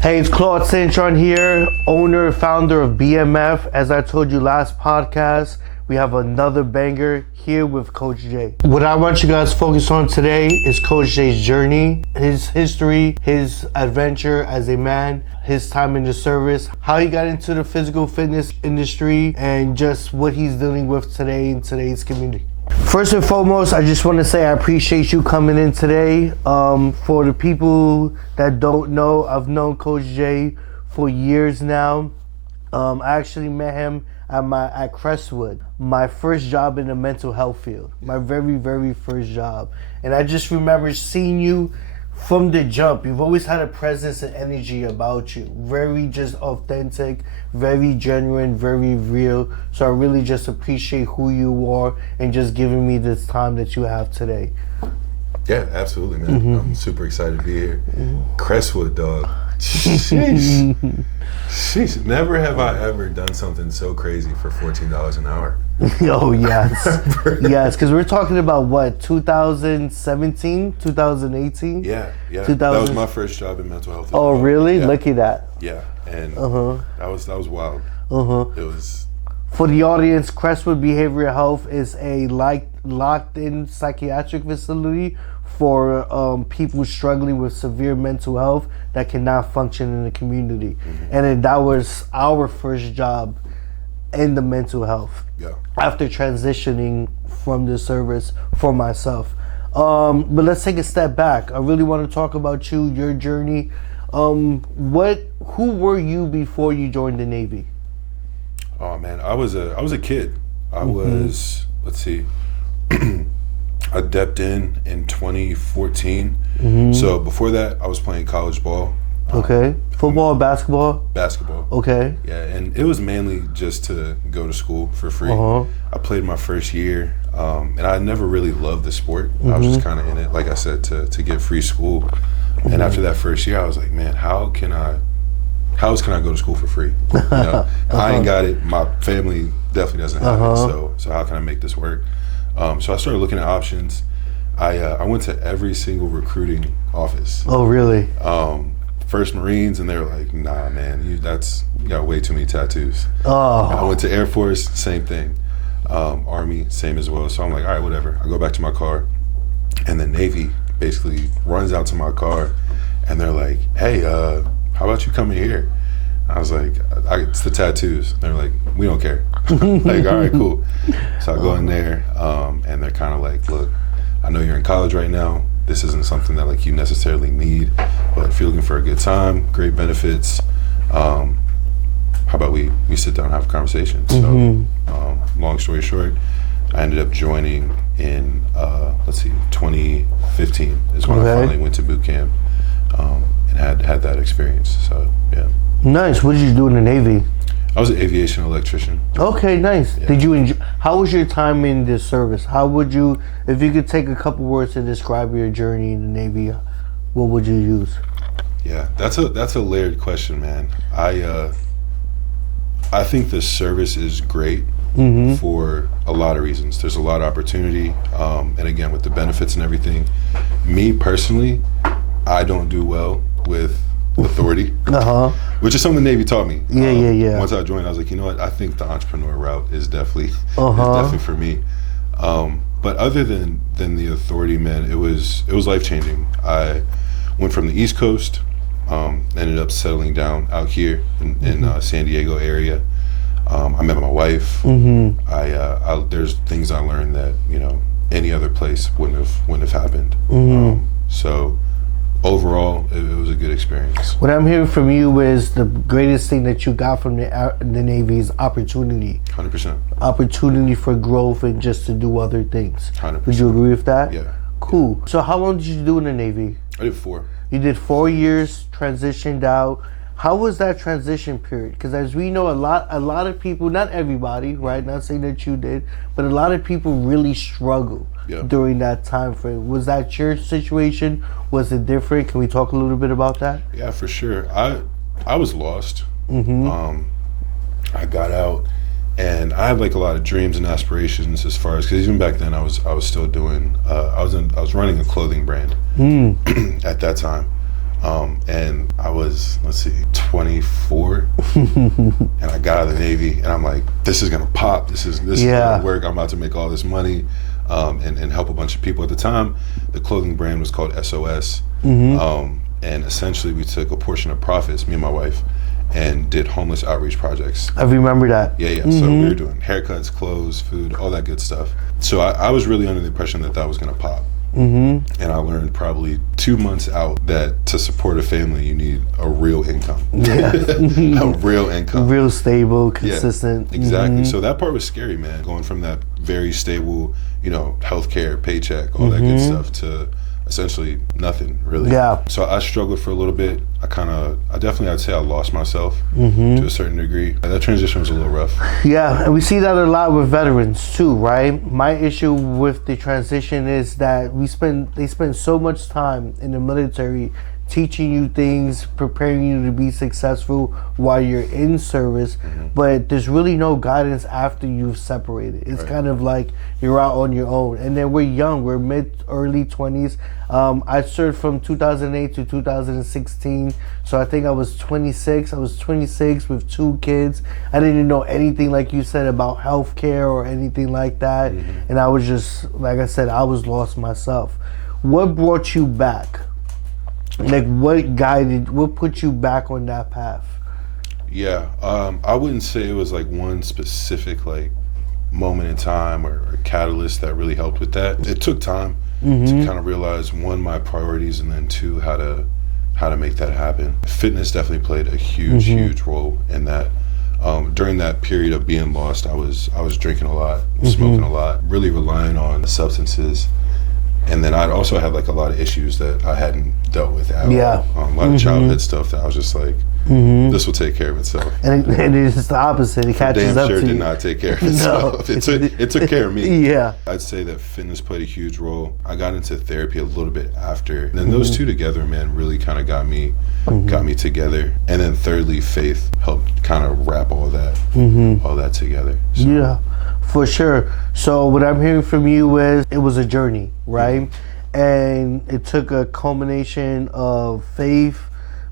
Hey, it's Claude Cintron here, owner, founder of BMF. As I told you last podcast, we have another banger here with Coach Jae. What I want you guys to focus on today is Coach Jae's journey, his history, his adventure as a man, his time in the service, how he got into the physical fitness industry, and just what he's dealing with today in today's community. First and foremost, I just want to say I appreciate you coming in today. For the people that don't know, I've known Coach Jae for years now. I actually met him at Crestwood, my first job in the mental health field, my very first job. And I just remember seeing you from the jump. You've always had a presence and energy about you. Very just authentic, very genuine, very real. So I really just appreciate who you are and just giving me this time that you have today. Yeah, absolutely, man. Mm-hmm. I'm super excited to be here. Crestwood, dog. Sheesh. Sheesh. Never have I ever done something so crazy for $14 an hour. Oh, yes. Yes, because we're talking about what, 2017, 2018? Yeah. That was my first job in mental health. Oh, really? Yeah. Look at that. Yeah, and that was wild. It was. For the audience, Crestwood Behavioral Health is a locked-in psychiatric facility for people struggling with severe mental health that cannot function in the community. And that was our first job in the mental health. Yeah. After transitioning from the service for myself. But let's take a step back. I really want to talk about you, your journey. Who were you before you joined the Navy? Oh man, I was a kid. I was, let's see, I dipped in 2014. So before that, I was playing college ball. Okay. Football or basketball? Basketball. Okay. Yeah, and it was mainly just to go to school for free. I played my first year, and I never really loved the sport. I was just kind of in it, like I said, to get free school. And after that first year, I was like, man, how can I go to school for free? You know, I ain't got it. My family definitely doesn't have it. So how can I make this work? So I started looking at options. I went to every single recruiting office. Oh, really? First Marines, and they were like, nah, man, you got way too many tattoos. I went to Air Force, same thing. Army, same as well. So I'm like, all right, whatever. I go back to my car, and the Navy basically runs out to my car, and they're like, hey, how about you coming here? I was like, it's the tattoos. They're like, we don't care. Like, all right, cool. So I go in there, and they're kind of like, look, I know you're in college right now. This isn't something that like you necessarily need, but if you're looking for a good time, great benefits, how about we sit down and have a conversation? So long story short, I ended up joining in 2015 is when I finally went to boot camp and had that experience. So yeah. Nice. What did you do in the Navy? I was an aviation electrician. Okay, nice. Yeah. Did you enjoy? How was your time in the service? How would you, if you could take a couple words to describe your journey in the Navy, what would you use? Yeah, that's a layered question, man. I think the service is great for a lot of reasons. There's a lot of opportunity, and again, with the benefits and everything. Me personally, I don't do well with authority, which is something the Navy taught me. Yeah. Once I joined, I was like, you know what? I think the entrepreneur route is definitely for me. But other than the authority, man, it was life changing. I went from the East Coast, ended up settling down out here in San Diego area. I met my wife. There's things I learned that any other place wouldn't have happened. So overall, it was a good experience. What I'm hearing from you is the greatest thing that you got from the Navy is opportunity. 100%. Opportunity for growth and just to do other things. 100%. Would you agree with that? Yeah. Cool. So how long did you do in the Navy? I did 4. You did 4 years, transitioned out. How was that transition period? Because as we know, a lot of people, not everybody, right? Not saying that you did, but a lot of people really struggle during that time frame. Was that your situation? Was it different? Can we talk a little bit about that? Yeah, for sure. I was lost. I got out, and I had like a lot of dreams and aspirations as far as, because even back then I was still doing I was running a clothing brand at that time. And I was, 24, and I got out of the Navy, and I'm like, this is gonna pop. This is gonna work. I'm about to make all this money, and help a bunch of people. At the time, the clothing brand was called SOS, and essentially we took a portion of profits, me and my wife, and did homeless outreach projects. I remember that. Yeah. So we were doing haircuts, clothes, food, all that good stuff. So I was really under the impression that was gonna pop. And I learned probably 2 months out that to support a family, you need a real income. Yeah. A real income. Real stable, consistent. Yeah, exactly. So that part was scary, man. Going from that very stable, healthcare, paycheck, all that good stuff to essentially nothing, really. Yeah. So I struggled for a little bit. I'd say I lost myself to a certain degree. That transition was a little rough. Yeah, and we see that a lot with veterans too, right? My issue with the transition is that they spend so much time in the military teaching you things, preparing you to be successful while you're in service, but there's really no guidance after you've separated. It's kind of like you're out on your own. And then we're young, we're early 20s. I served from 2008 to 2016, so I think I was 26. I was 26 with 2 kids. I didn't know anything, like you said, about healthcare or anything like that. And I was just, like I said, I was lost myself. What brought you back? Like, what put you back on that path? Yeah, I wouldn't say it was like one specific moment in time or catalyst that really helped with that. It took time to kind of realize, one, my priorities, and then two, how to make that happen. Fitness definitely played a huge role in that. During that period of being lost, I was drinking a lot, smoking a lot, really relying on substances. And then I'd also had a lot of issues that I hadn't dealt with at all. A lot of childhood stuff that I was just like, this will take care of itself. And it's the opposite. It catches up to you. Damn sure did not take care of itself. It took care of me. Yeah. I'd say that fitness played a huge role. I got into therapy a little bit after. And then those two together, man, really kind of got me together. And then thirdly, faith helped kind of wrap all that together. So. Yeah. For sure. So what I'm hearing from you is it was a journey, right? And it took a culmination of faith,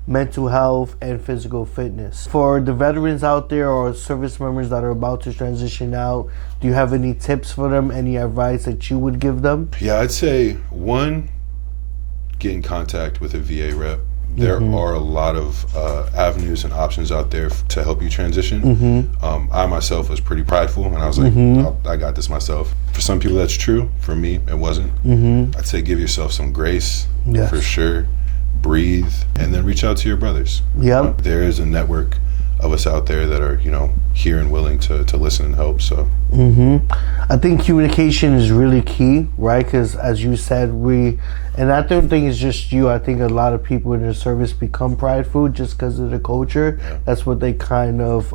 mental health, and physical fitness. For the veterans out there or service members that are about to transition out, do you have any tips for them, any advice that you would give them? Yeah, I'd say, one, get in contact with a VA rep. There are a lot of avenues and options out there to help you transition. I myself was pretty prideful, and I was like, I got this myself. For some people that's true. For me, it wasn't. I'd say give yourself some grace, for sure. Breathe, and then reach out to your brothers. Yep. There is a network of us out there that are, here and willing to listen and help. So I think communication is really key, right? Because as you said, and I don't think it's just you. I think a lot of people in the service become prideful just because of the culture. Yeah. That's what they kind of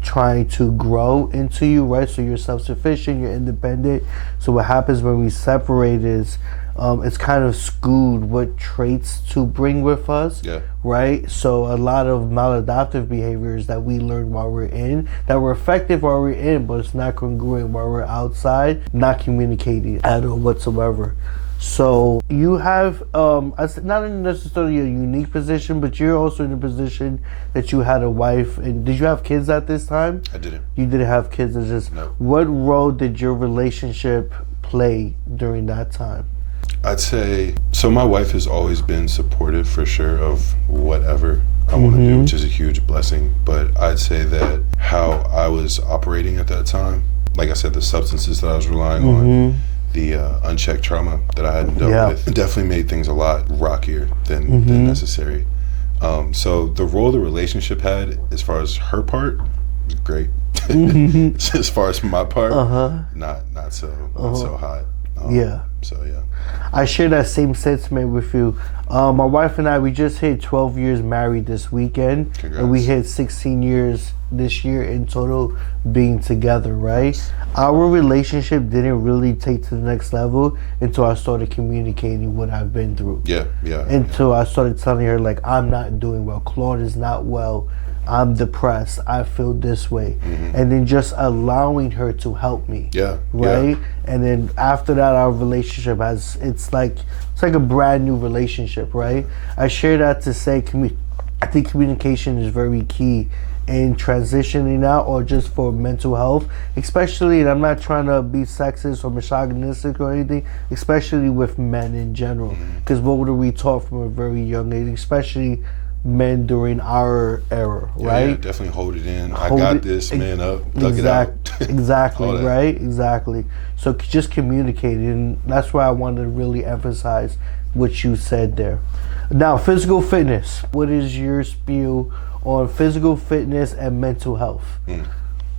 trying to grow into you, right? So you're self-sufficient, you're independent. So what happens when we separate is it's kind of schooled what traits to bring with us, right? So a lot of maladaptive behaviors that we learn while we're in, that were effective while we're in, but it's not congruent while we're outside, not communicating at all whatsoever. So you have, not necessarily a unique position, but you're also in a position that you had a wife. And did you have kids at this time? I didn't. You didn't have kids. It's just, no. What role did your relationship play during that time? I'd say, so my wife has always been supportive for sure of whatever I want to do, which is a huge blessing. But I'd say that how I was operating at that time, like I said, the substances that I was relying on, the unchecked trauma that I hadn't dealt with, definitely made things a lot rockier than necessary. So the role the relationship had, as far as her part, was great. As far as my part, not so hot. So yeah. I share that same sentiment with you. My wife and I, we just hit 12 years married this weekend. Congrats. And we hit 16 years this year in total being together, right? Our relationship didn't really take to the next level until I started communicating what I've been through. Yeah. Until I started telling her, like, I'm not doing well. Claude is not well. I'm depressed, I feel this way. And then just allowing her to help me. Right? And then after that, our relationship it's like a brand new relationship, right? I share that to say, I think communication is very key in transitioning out, or just for mental health, especially, and I'm not trying to be sexist or misogynistic or anything, especially with men in general, because what were we taught from a very young age, especially men during our era, right? Yeah, definitely hold it in. I got this, man up, thug it out. Exactly, right? Exactly. So just communicating, and that's why I wanted to really emphasize what you said there. Now, physical fitness. What is your spiel on physical fitness and mental health?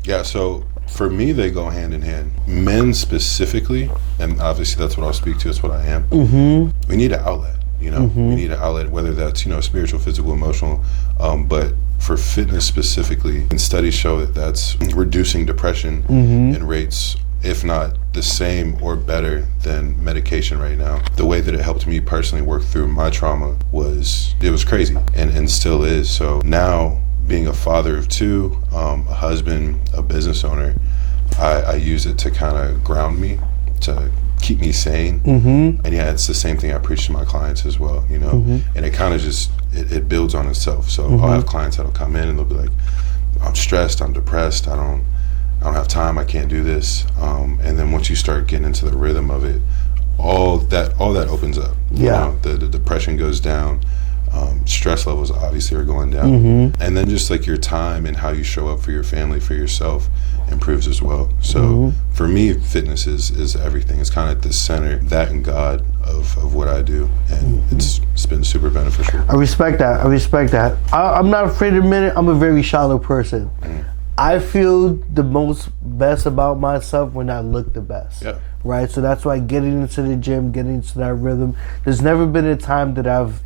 Yeah, so for me, they go hand in hand. Men specifically, and obviously that's what I'll speak to, it's what I am. We need an outlet, we need an outlet, whether that's, spiritual, physical, emotional, but for fitness specifically, and studies show that that's reducing depression in rates, if not the same or better than medication right now. The way that it helped me personally work through my trauma was crazy, and still is. So now, being a father of two, a husband, a business owner, I use it to kind of ground me, to keep me sane. And yeah, it's the same thing I preach to my clients as well, and it kind of just, it builds on itself. So I'll have clients that'll come in and they'll be like, I'm stressed, I'm depressed, I don't have time, I can't do this. And then once you start getting into the rhythm of it, all that opens up. The depression goes down, stress levels obviously are going down. And then just like your time and how you show up for your family, for yourself, improves as well. So for me, fitness is everything. It's kind of at the center, that and God, of what I do. And it's been super beneficial. I respect that. I'm not afraid to admit it, I'm a very shallow person. I feel the most best about myself when I look the best. Right? So that's why getting into the gym, getting into that rhythm. There's never been a time that I've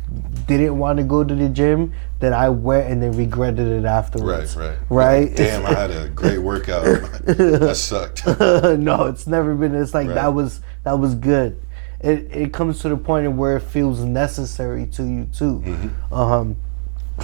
didn't want to go to the gym that I went and then regretted it afterwards. Right? Damn, I had a great workout. That sucked. No, it's never been. It's like that was good. It comes to the point of where it feels necessary to you too.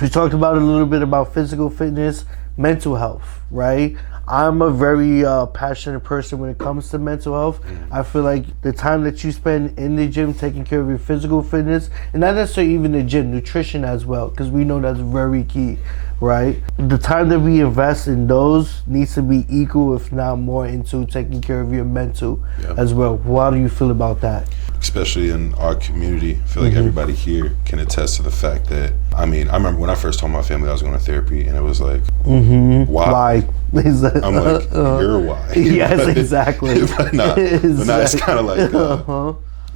We talked about a little bit about physical fitness, mental health, right? I'm a very passionate person when it comes to mental health. I feel like the time that you spend in the gym taking care of your physical fitness, and not necessarily even the gym, nutrition as well, because we know that's very key, right? The time that we invest in those needs to be equal, if not more, into taking care of your mental as well. How do you feel about that? Especially in our community, I feel like everybody here can attest to the fact that, I remember when I first told my family I was going to therapy, and it was like, why? I'm like, you're why. Yes, exactly. But now it's kind of like,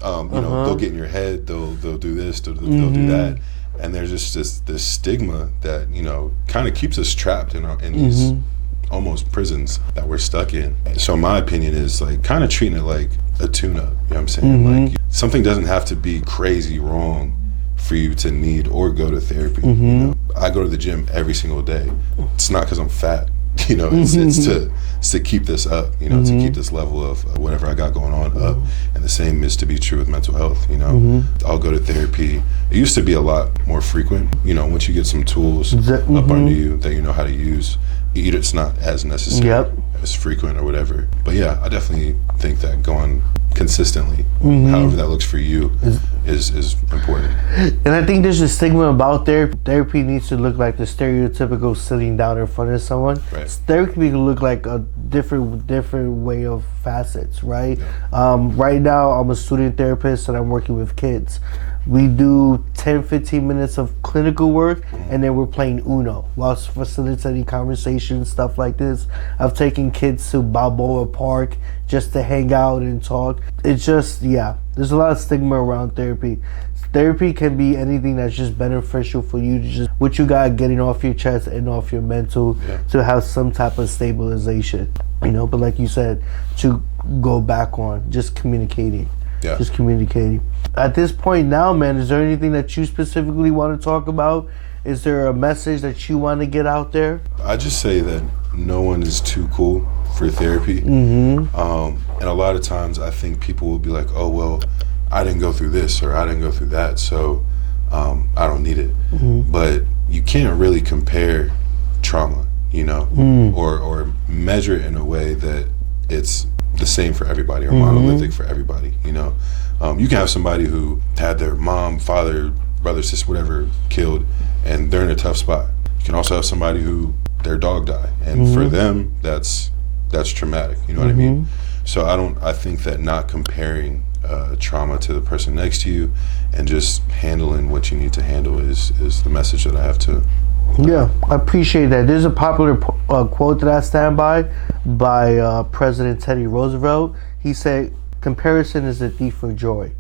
they'll get in your head, they'll do this, they'll do that. And there's just this stigma that, kind of keeps us trapped in these almost prisons that we're stuck in. So my opinion is like kind of treating it like a tune-up, you know what I'm saying? Like something doesn't have to be crazy wrong for you to need or go to therapy. I go to the gym every single day. It's not because I'm fat, it's to keep this up, to keep this level of whatever I got going on up. And the same is to be true with mental health, I'll go to therapy. It used to be a lot more frequent, once you get some tools up under you that you know how to use, it's not as necessary, as frequent or whatever. But yeah, I definitely think that going consistently, however that looks for you, is important. And I think there's a stigma about therapy. Therapy needs to look like the stereotypical sitting down in front of someone. Therapy can look like a different way of facets, right? Right now, I'm a student therapist and I'm working with kids. We do 10-15 minutes of clinical work, and then we're playing Uno whilst facilitating conversations, stuff like this. I've taken kids to Balboa Park just to hang out and talk. It's just, there's a lot of stigma around therapy. Therapy can be anything that's just beneficial for you to just, what you got getting off your chest and off your mental, to have some type of stabilization, but like you said, to go back on, just communicating. Just communicating. At this point now, man, is there anything that you specifically want to talk about? Is there a message that you want to get out there? I just say that no one is too cool for therapy. And a lot of times I think people will be like, oh, well, I didn't go through this or I didn't go through that, so I don't need it. But you can't really compare trauma, or measure it in a way that it's the same for everybody or monolithic for everybody. You can have somebody who had their mom, father, brother, sister, whatever killed, and they're in a tough spot. You can also have somebody who their dog died, and for them that's traumatic. You know what I mean? So I think that not comparing trauma to the person next to you and just handling what you need to handle is the message that I have to. Yeah, I appreciate that. There's a popular quote that I stand by President Teddy Roosevelt. He said, "Comparison is a thief of joy."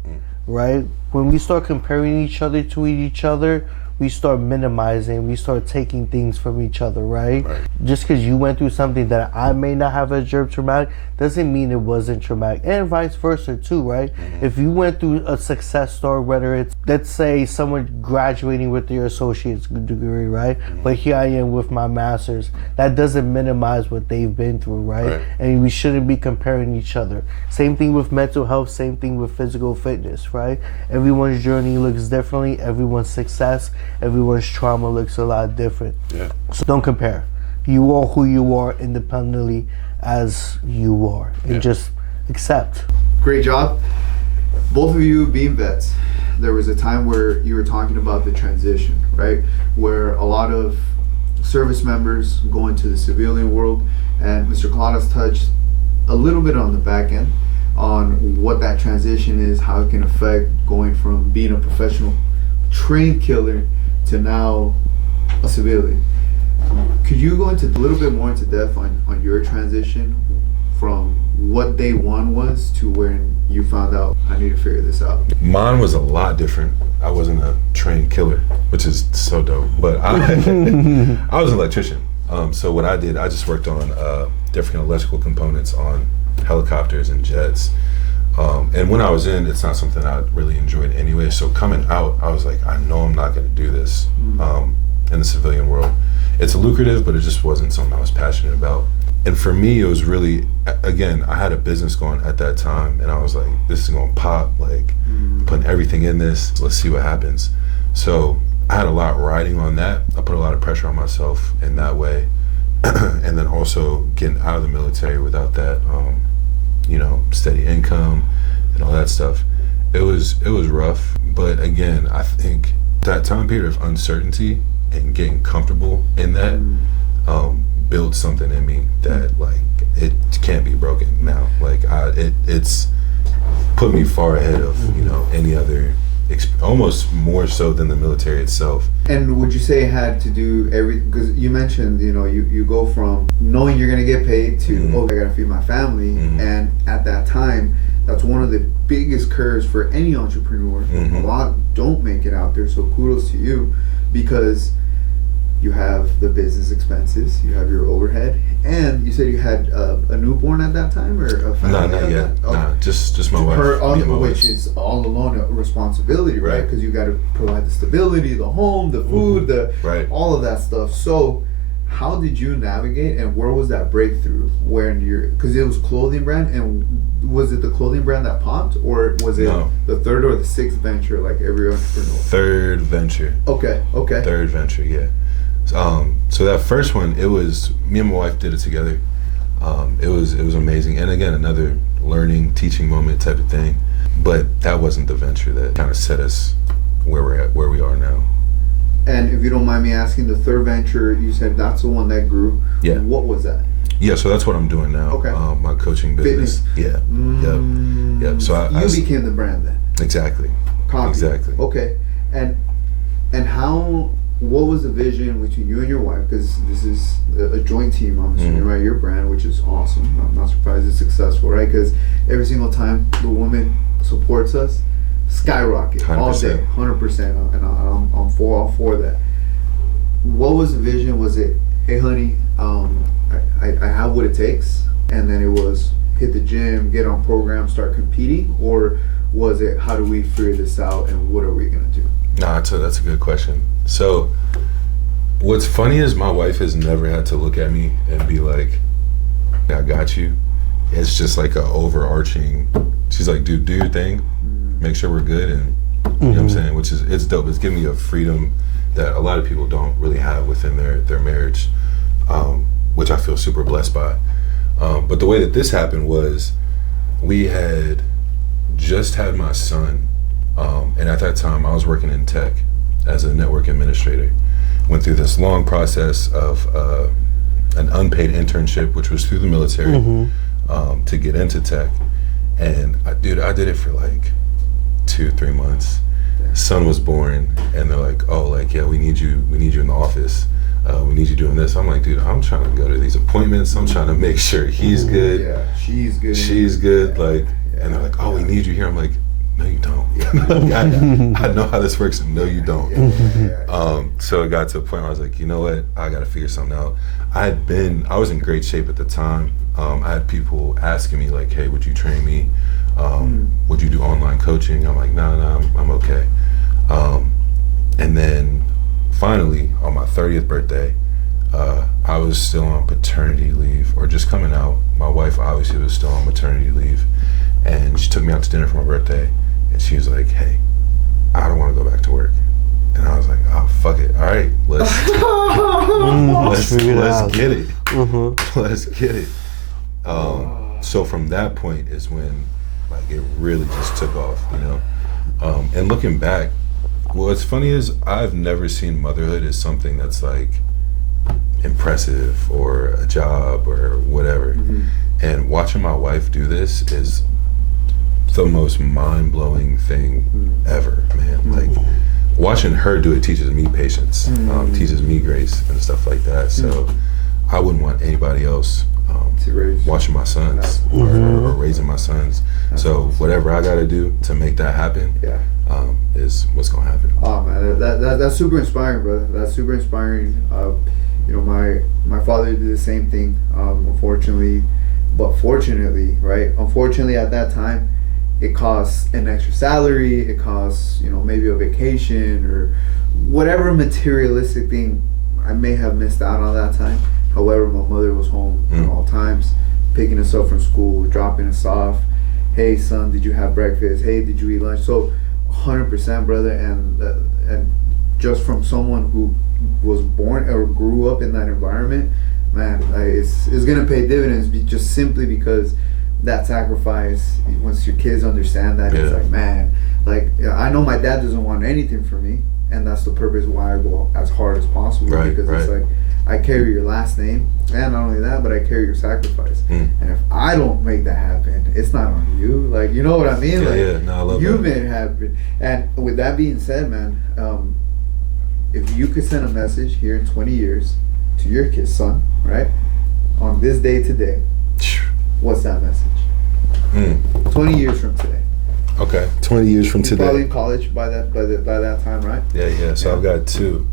Right? When we start comparing each other, we start minimizing, we start taking things from each other, right? Just because you went through something that I may not have observed traumatic doesn't mean it wasn't traumatic, and vice versa too, right? If you went through a success story, whether it's, let's say, someone graduating with their associate's degree, right? But here I am with my master's. That doesn't minimize what they've been through, right? And we shouldn't be comparing each other. Same thing with mental health, same thing with physical fitness, right? Everyone's journey looks differently, everyone's success, everyone's trauma looks a lot different. So don't compare. You are who you are independently as you are, and just accept. Great job. Both of you being vets, there was a time where you were talking about the transition, right? Where a lot of service members go into the civilian world, and Mr. Claude has touched a little bit on the back end on what that transition is, how it can affect going from being a professional trained killer to now a civilian. Could you go into a little bit more into depth on your transition from what day one was to when you found out, I need to figure this out? Mine was a lot different. I wasn't a trained killer, which is so dope, but I was an electrician. So what I did, I just worked on different electrical components on helicopters and jets. And when I was in, it's not something I really enjoyed anyway. So coming out, I was like, I know I'm not going to do this in the civilian world. It's lucrative, but it just wasn't something I was passionate about. And for me, it was really, again, I had a business going at that time, and I was like, this is going to pop, like, putting everything in this, let's see what happens. So I had a lot riding on that. I put a lot of pressure on myself in that way. And then also getting out of the military without that, steady income and all that stuff. It was rough, but again, I think that time period of uncertainty and getting comfortable in that built something in me that, like, it can't be broken now. Like, it's put me far ahead of any other, almost more so than the military itself. And would you say it had to do because you mentioned, you go from knowing you're gonna get paid to, I gotta feed my family, and at that time, that's one of the biggest curves for any entrepreneur. A lot don't make it out there, so kudos to you, because you have the business expenses, you have your overhead, and you said you had a newborn at that time, or a family? No, not yet. No, just my wife. Which is all alone a responsibility, right? Because you got to provide the stability, the home, the food, all of that stuff. So how did you navigate, and where was that breakthrough? Because it was clothing brand, and was it the clothing brand that popped, or was it the third or the sixth venture, like every entrepreneur? Third venture. Okay. Third venture, yeah. So that first one, it was me and my wife did it together. It was amazing, and again, another learning, teaching moment type of thing. But that wasn't the venture that kind of set us where we are now. And if you don't mind me asking, the third venture, you said that's the one that grew. Yeah. What was that? Yeah, so that's what I'm doing now. Okay. My coaching business. Fitness. Yeah. Yep. So you became the brand then. Exactly. Copy. Exactly. Okay. And how? What was the vision between you and your wife? Because this is a joint team, I'm assuming, right? Your brand, which is awesome. I'm not surprised it's successful, right? Because every single time the woman supports us, skyrocket 100%. All day, 100%, and I'm all for that. What was the vision? Was it, hey honey, I have what it takes, and then it was hit the gym, get on program, start competing, or was it how do we figure this out and what are we gonna do? Nah, that's a good question. So what's funny is my wife has never had to look at me and be like, I got you. It's just like a overarching, she's like, dude, do your thing, make sure we're good, and you know what I'm saying, which is, it's dope. It's giving me a freedom that a lot of people don't really have within their marriage. which I feel super blessed by. But the way that this happened was we had just had my son, and at that time I was working in tech as a network administrator. Went through this long process of an unpaid internship, which was through the military, to get into tech. And I did it for like 2-3 months. Son was born, and they're like, oh, like, yeah, we need you in the office. We need you doing this. I'm like, dude, I'm trying to go to these appointments. I'm trying to make sure he's good. Yeah, she's good. She's good. Like, and they're like, oh, we need you here. I'm like, no, you don't. I know how this works, and no, you don't. So it got to a point where I was like, you know what? I got to figure something out. I was in great shape at the time. I had people asking me like, hey, would you train me? Would you do online coaching? I'm like, nah, I'm okay. And then finally, on my 30th birthday, I was still on paternity leave, or just coming out. My wife obviously was still on maternity leave, and she took me out to dinner for my birthday, and she was like, hey, I don't want to go back to work. And I was like, oh, fuck it. All right, let's get it. Let's get it. So from that point is when like it really just took off, you know? And looking back, what's funny is I've never seen motherhood as something that's like impressive or a job or whatever. And watching my wife do this is the most mind-blowing thing ever, man. Like watching her do it teaches me patience, teaches me grace and stuff like that. So I wouldn't want anybody else watching my sons or raising my sons. So whatever I got to do to make that happen, is what's gonna happen. Oh man, that's super inspiring, brother. That's super inspiring. You know, my father did the same thing, unfortunately, but fortunately, right? Unfortunately, at that time, it costs an extra salary. It costs, you know, maybe a vacation or whatever materialistic thing I may have missed out on that time. However, my mother was home at all times, picking us up from school, dropping us off. Hey, son, did you have breakfast? Hey, did you eat lunch? So, 100%, brother. And just from someone who was born or grew up in that environment, man, it's gonna pay dividends. Just simply because that sacrifice. Once your kids understand that, it's like, man, like I know my dad doesn't want anything for me, and that's the purpose why I go as hard as possible. Because it's like, I carry your last name, and not only that, but I carry your sacrifice. And if I don't make that happen, it's not on you. Like, you know what I mean? No, I love you that. made it happen. And with that being said, man, if you could send a message here in 20 years to your kid's son, right, on this day today, what's that message? 20 years from today. Okay, 20 years from today. Probably in college by that time, right? Yeah. So I've got two.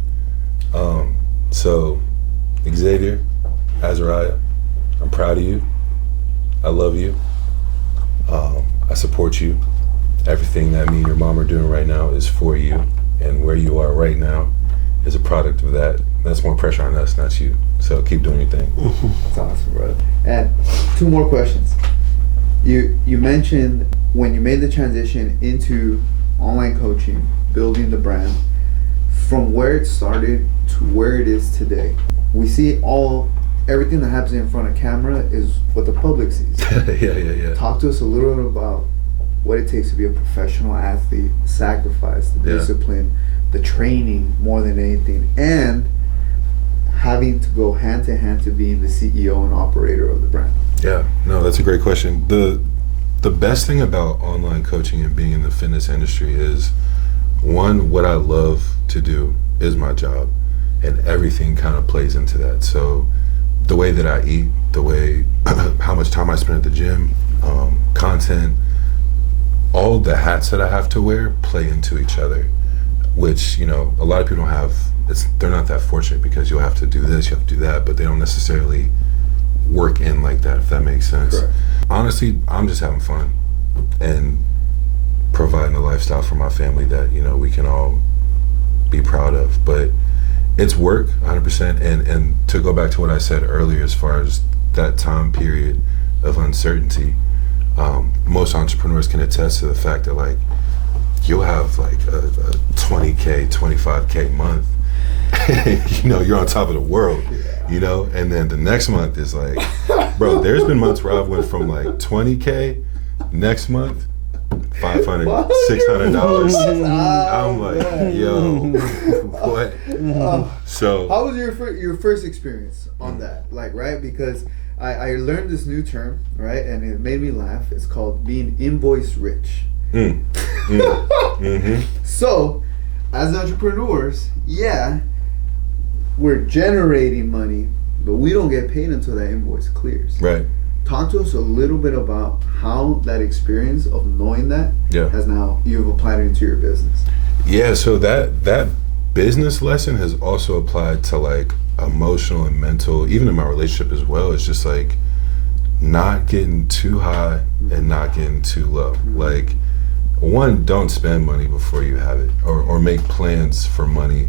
So Xavier, Azariah, I'm proud of you. I love you. I support you. Everything that me and your mom are doing right now is for you, and where you are right now is a product of that. That's more pressure on us, not you. So keep doing your thing. That's awesome, brother. And two more questions. You mentioned when you made the transition into online coaching, building the brand, from where it started to where it is today. We see everything that happens in front of camera is what the public sees. Yeah. Talk to us a little bit about what it takes to be a professional athlete, sacrifice, the discipline, the training more than anything, and having to go hand to hand to being the CEO and operator of the brand. Yeah, no, that's a great question. The best thing about online coaching and being in the fitness industry is, one, what I love to do is my job, and everything kind of plays into that. So the way that I eat, the way, how much time I spend at the gym, content, all the hats that I have to wear play into each other, which, you know, a lot of people don't have. They're not that fortunate, because you'll have to do this, you have to do that, but they don't necessarily work in like that, if that makes sense. Correct. Honestly, I'm just having fun and providing a lifestyle for my family that, you know, we can all be proud of. But it's work, 100%. And to go back to what I said earlier, as far as that time period of uncertainty, most entrepreneurs can attest to the fact that, like, you'll have like a 20K, 25K month, you know, you're on top of the world, you know? And then the next month is like, bro, there's been months where I've went from like 20K, next month, $500, $600. I'm like, yo, what? So how was your first experience on that? Like, right? Because I learned this new term, right? And it made me laugh. It's called being invoice rich. So, as entrepreneurs, we're generating money, but we don't get paid until that invoice clears. Right. Talk to us a little bit about how that experience of knowing that has now you've applied it into your business. Yeah, so that business lesson has also applied to like emotional and mental, even in my relationship as well. It's just like not getting too high and not getting too low. Like, one, don't spend money before you have it, or make plans for money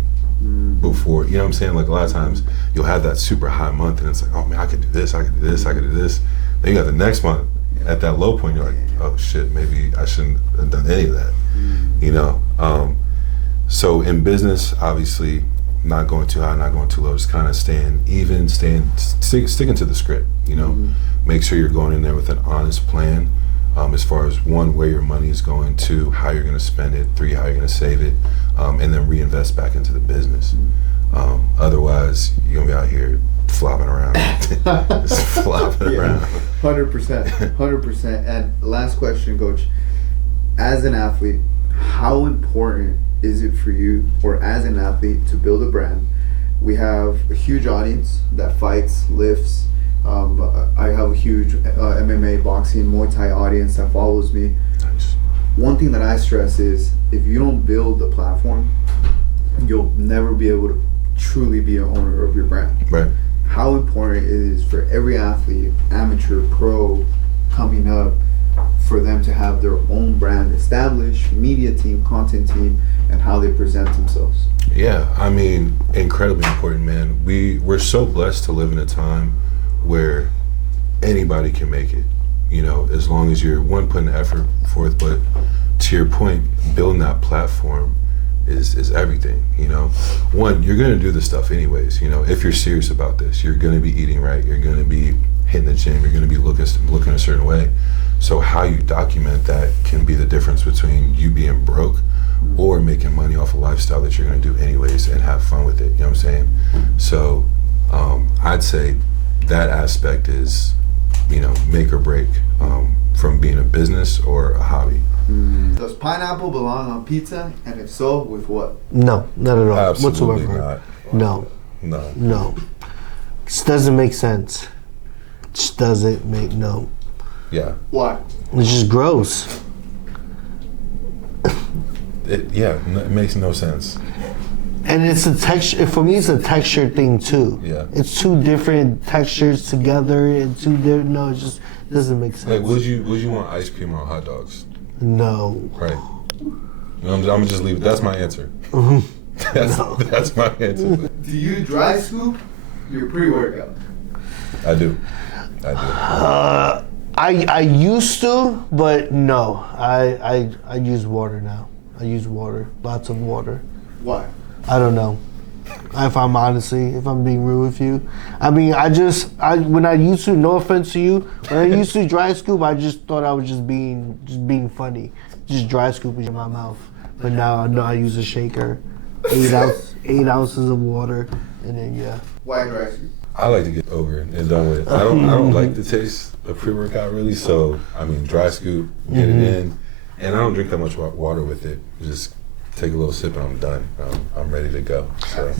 before, you know what I'm saying? Like, a lot of times you'll have that super high month and it's like, oh man, I could do this, I could do this, I could do this. Then you got the next month at that low point, you're like, oh shit, maybe I shouldn't have done any of that, you know? So in business, obviously, not going too high, not going too low, just kind of staying even, sticking to the script, you know? Make sure you're going in there with an honest plan, as far as one, where your money is going, two, how you're gonna spend it, three, how you're gonna save it, and then reinvest back into the business. Otherwise, you're gonna be out here flopping around. Just flopping around. 100%. And last question, Coach. As an athlete, how important is it for you, or as an athlete, to build a brand? We have a huge audience that fights, lifts. I have a huge MMA, boxing, Muay Thai audience that follows me. Nice. One thing that I stress is, if you don't build the platform, you'll never be able to truly be an owner of your brand. Right. How important it is for every athlete, amateur, pro, coming up, for them to have their own brand established, media team, content team, and how they present themselves. Yeah, I mean, incredibly important, man. We're so blessed to live in a time where anybody can make it, you know, as long as you're, one, putting the effort forth, but to your point, building that platform is everything, you know. One, you're gonna do this stuff anyways, you know, if you're serious about this. You're gonna be eating right, you're gonna be hitting the gym, you're gonna be looking a certain way. So how you document that can be the difference between you being broke or making money off a lifestyle that you're gonna do anyways and have fun with it, you know what I'm saying? So I'd say that aspect is, you know, make or break from being a business or a hobby. Does pineapple belong on pizza? And if so, with what? No, not at all. Absolutely whatsoever. not. No. No. Just doesn't make sense. Just doesn't make Yeah. Why? It's just gross. It makes no sense. And it's a texture. For me, it's a texture thing too. Yeah. It's two different textures together. And two different. No, it just doesn't make sense. Like, would you want ice cream on hot dogs? No. Right. I'm gonna just leave it. That's my answer. That's my answer. Do you dry scoop your pre-workout? I do. I used to, but no. I use water now. I use water. Lots of water. Why? I don't know. If I'm being real with you. I mean, when I used to, no offense to you, when I used to dry scoop, I just thought I was just being funny. Just dry scooping in my mouth. But now I know I use a shaker. 8 ounces of water, and then Why dry scoop? I like to get over it and done with it. I don't like the taste of pre-workout really, so I mean, dry scoop, get it in, and I don't drink that much water with it. Just take a little sip and I'm done. I'm ready to go. So.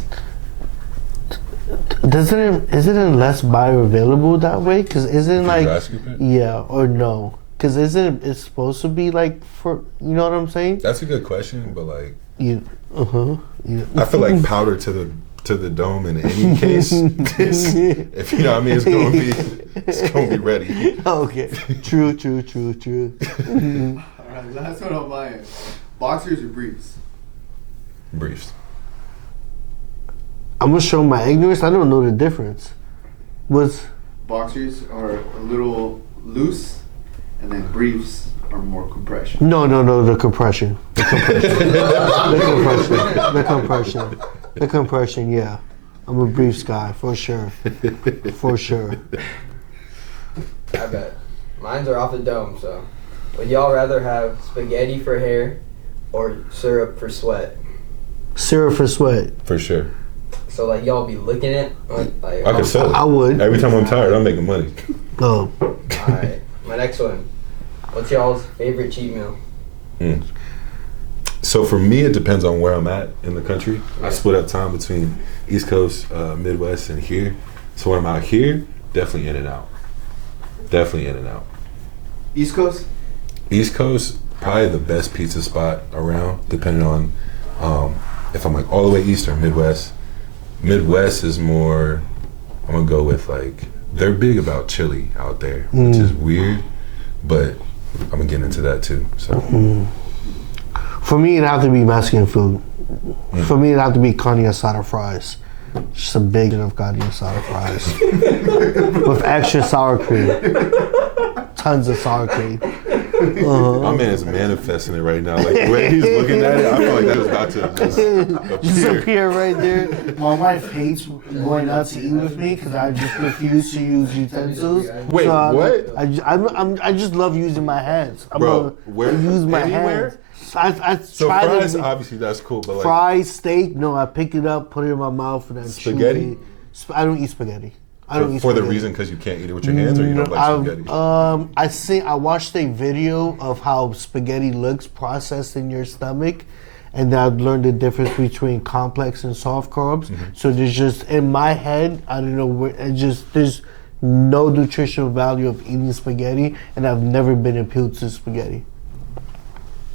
Isn't it less bioavailable that way? Because isn't like dry scoop it? Yeah or no? Because isn't it supposed to be like for, you know what I'm saying? That's a good question, but like Yeah. I feel like powder to the dome in any case. If you know what I mean, it's gonna be ready. Okay. True. All right, last one on my end. Boxers or briefs? Briefs. I'm gonna show my ignorance. I don't know the difference. Boxers are a little loose, and then briefs are more compression. No, the compression. The compression. The compression, yeah. I'm a briefs guy, for sure. For sure. I bet. Mines are off the dome, so. Would y'all rather have spaghetti for hair or syrup for sweat? Syrup for sweat. For sure. So, like, y'all be licking it? Like, I could sell it. I would. Every time I'm tired, I'm making money. Oh. Alright. My next one. What's y'all's favorite cheat meal? So for me, it depends on where I'm at in the country. Yeah. I split up time between East Coast, Midwest, and here. So when I'm out here, definitely In-N-Out. Definitely In-N-Out. East Coast? East Coast, probably the best pizza spot around, depending on if I'm like all the way east or Midwest. Midwest is more, I'm gonna go with like, they're big about chili out there, which is weird, but I'm gonna get into that too. So For me, it'd have to be Mexican food. For me, it'd have to be carne asada fries. Just a big enough carne asada fries. With extra sour cream. Tons of sour cream. my man is manifesting it right now. Like the way he's looking at it, I feel like that is about to just Disappear right there. My wife hates going out to eat with me because I just refuse to use utensils. Wait, what? I just love using my hands. Bro, where? Use my Anywhere? hands. I So try fries, to obviously that's cool, but like fries, steak. No, I pick it up, put it in my mouth, and then Spaghetti? chew it. I don't eat spaghetti. I don't eat for the spaghetti. reason because you can't eat it with your hands, or you don't like spaghetti. I watched a video of how spaghetti looks processed in your stomach, and I've learned the difference between complex and soft carbs. So there's just in my head, I don't know where there's no nutritional value of eating spaghetti, and I've never been appealed to spaghetti.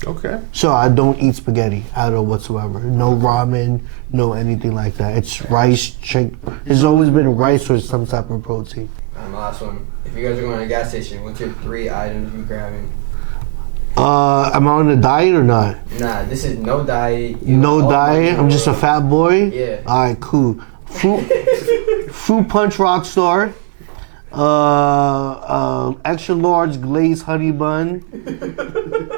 Okay. So I don't eat spaghetti at all whatsoever. No ramen, no anything like that. It's rice, chicken. It's always been rice or some type of protein. My last one. If you guys are going to a gas station, what's your 3 items you grabbing? Am I on a diet or not? Nah, this is no diet. No diet? I'm just a fat boy? Yeah. Alright, cool. Fruit Punch Rockstar. Extra large glazed honey bun.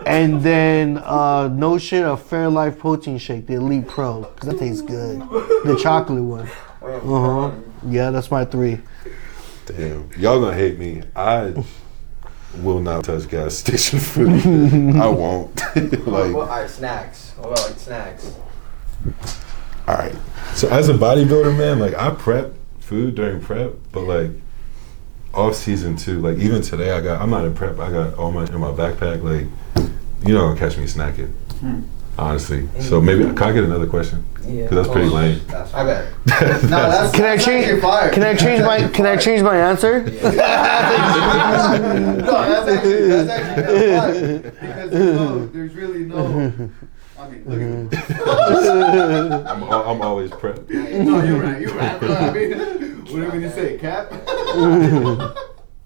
And then no shit, a Fairlife protein shake, the Elite Pro. Cause that tastes good. The chocolate one. Yeah, that's my 3. Damn, y'all gonna hate me. I will not touch gas station food. I won't. Like, alright, snacks. What about like snacks? all right. So as a bodybuilder, man, like I prep food during prep, but like off season too. Like even today, I'm not in prep. I got all in my backpack. Like you don't gonna catch me snacking, honestly. So maybe can I get another question? Yeah. Because that's pretty lame. I bet. Can I change my answer? No, that's actually fire. Because there's really no. I mean, look at I'm always prepped. No, you're right. I mean, whatever you say, Cap.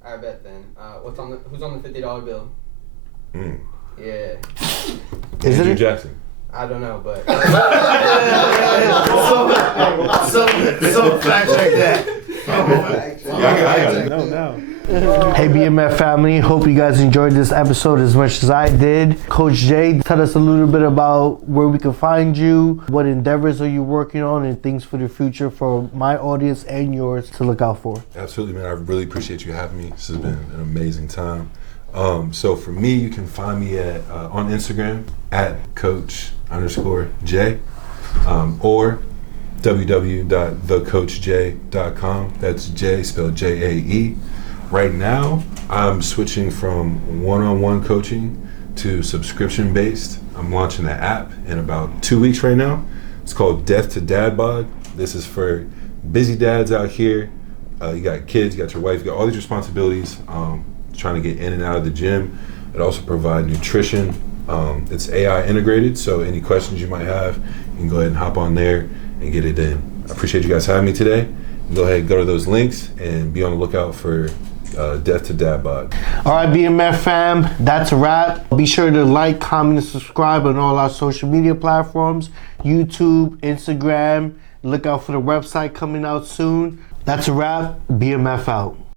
I bet then. Who's on the $50 bill? Yeah. Is Andrew it? Jackson. I don't know, but So fact check that. I gotta know now. Hey BMF family, hope you guys enjoyed this episode as much as I did. Coach Jae, tell us a little bit about where we can find you, what endeavors are you working on, and things for the future for my audience and yours to look out for. Absolutely, man. I really appreciate you having me. This has been an amazing time. So for me, you can find me on Instagram at Coach_Jae or www.thecoachjae.com. That's J spelled Jae. Right now, I'm switching from one-on-one coaching to subscription-based. I'm launching an app in about 2 weeks right now. It's called To Dad Bod. This is for busy dads out here. You got kids, you got your wife, you got all these responsibilities. Trying to get in and out of the gym. It also provides nutrition. It's AI integrated, so any questions you might have, you can go ahead and hop on there and get it in. I appreciate you guys having me today. Go ahead and go to those links and be on the lookout for To Dad Bod. All right, BMF fam, that's a wrap. Be sure to like, comment, and subscribe on all our social media platforms, YouTube, Instagram. Look out for the website coming out soon. That's a wrap. BMF out.